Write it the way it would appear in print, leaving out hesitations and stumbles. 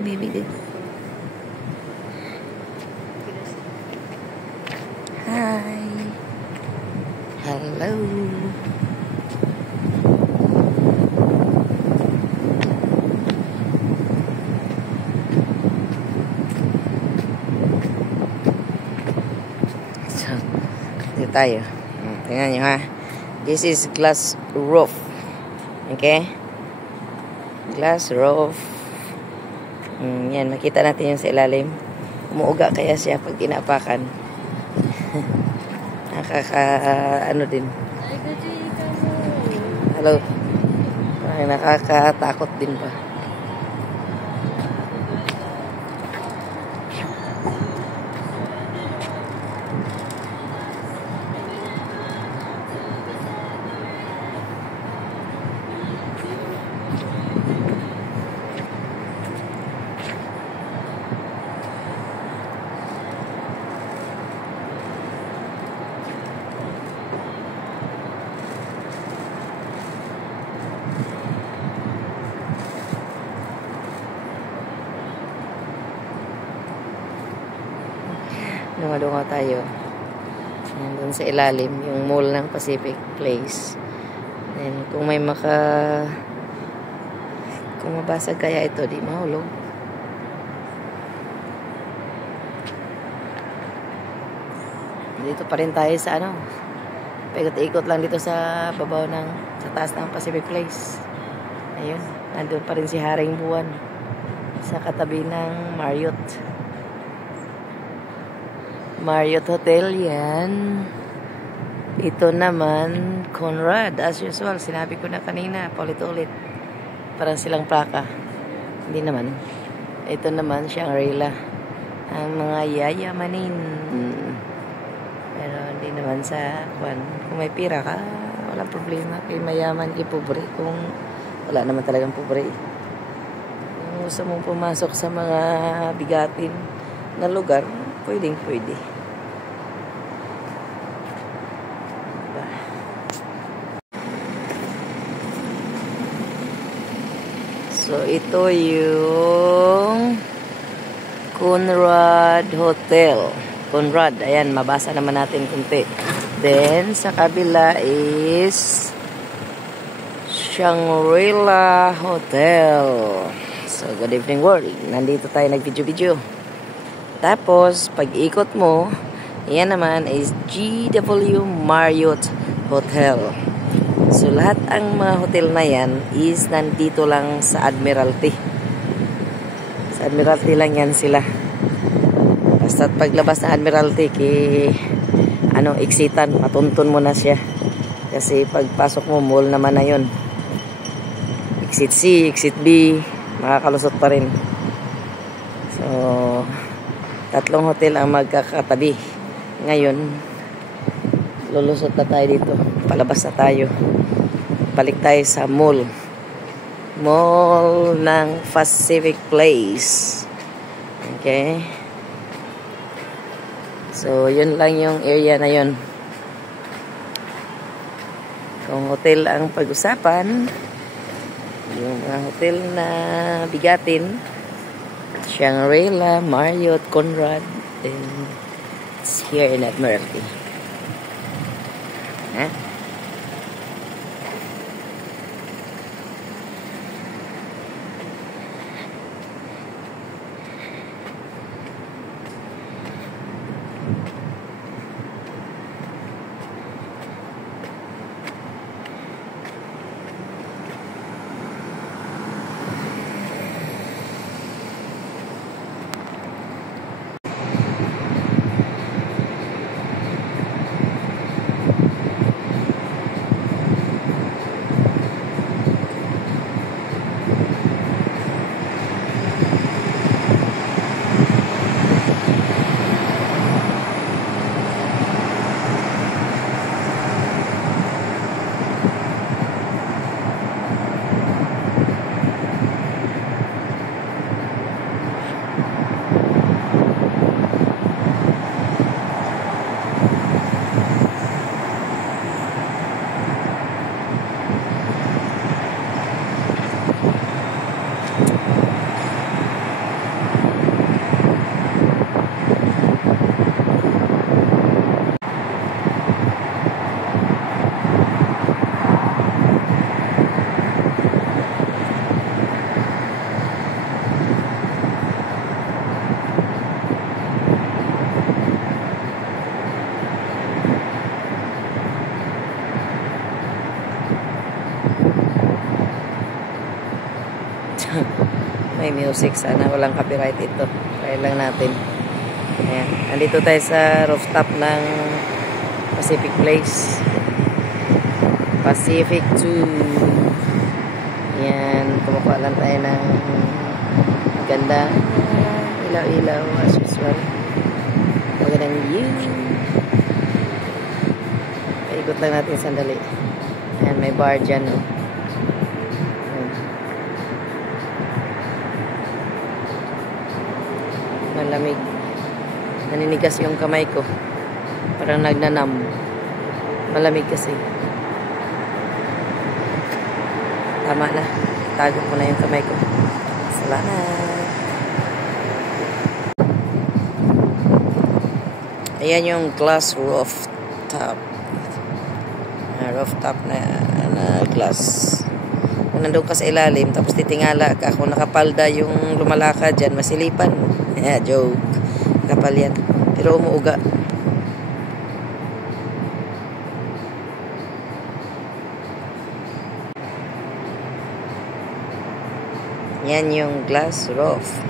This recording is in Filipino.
baby din. Hi. Hello. So, dito tayo. Tingnan nyo ha. This is glass roof. Okay? Glass roof. Yan, makita natin yung sa ilalim. Umuuga kaya siya pag tinapakan. Ano din. Hello. Ay, nakakatakot din pa. Dumadungaw tayo. Doon sa ilalim, yung mall ng Pacific Place. And kung may kung mabasag kaya ito, di mahulog. Dito pa rin tayo sa ikot lang dito sa babaw sa taas ng Pacific Place. Ayun, nandun pa rin si Haring Buwan sa katabi ng Marriott Hotel yan. Ito naman Conrad, as usual. Sinabi ko na kanina, paulit-ulit. Parang silang plaka. Hindi naman. Ito naman Shangri-La. Ang mga yayamanin. Pero hindi naman sa kung may pira ka, walang problema. Kay mayaman, kay pobre. Kung wala naman talagang pobre. Kung gusto mong pumasok sa mga bigatin na lugar, pwede. So, ito yung Conrad Hotel. Conrad, ayan, mabasa naman natin kunti. Then, sa kabila is Shangri-La Hotel. So, good evening world. Nandito tayo nag-video-video. Tapos, pag ikot mo, yan naman is GW Marriott Hotel. So, lahat ang mga hotel na yan is nandito lang sa Admiralty. Sa Admiralty lang yan sila. Basta paglabas ng Admiralty, exitan, matuntun mo na siya. Kasi pagpasok mo, mall naman na yun. Exit C, exit B, makakalusot pa rin. So, 3 hotel ang magkakatabi. Ngayon, lulusot na tayo dito. Palabas na tayo. Balik tayo sa mall. Mall ng Pacific Place. Okay. So, yun lang yung area na yun. Kung hotel ang pag-usapan, yung mga hotel na bigatin, Shangri-La, Marriott, Conrad, and it's here in Admiralty. May music. Sana walang copyright ito. Try lang natin. Ayan. Nandito tayo sa rooftop ng Pacific Place. Pacific 2. Ayan. Kumukuha lang tayo ng ganda. Ilaw-ilaw as usual. Magandang view. Ikot lang natin sandali. Ayan. May bar dyan. No? Malamig. Naninigas yung kamay ko. Parang nagnanam. Malamig kasi. Tama na. Tago ko na yung kamay ko. Salamat. Ayan yung glass rooftop. Rooftop na glass. Kung nandun ka sa ilalim, tapos titingala ka, kung nakapalda yung lumalakad dyan, masilipan mo. Yeah, joke. Kapal yan. Pero umuuga. Yan yung glass roof.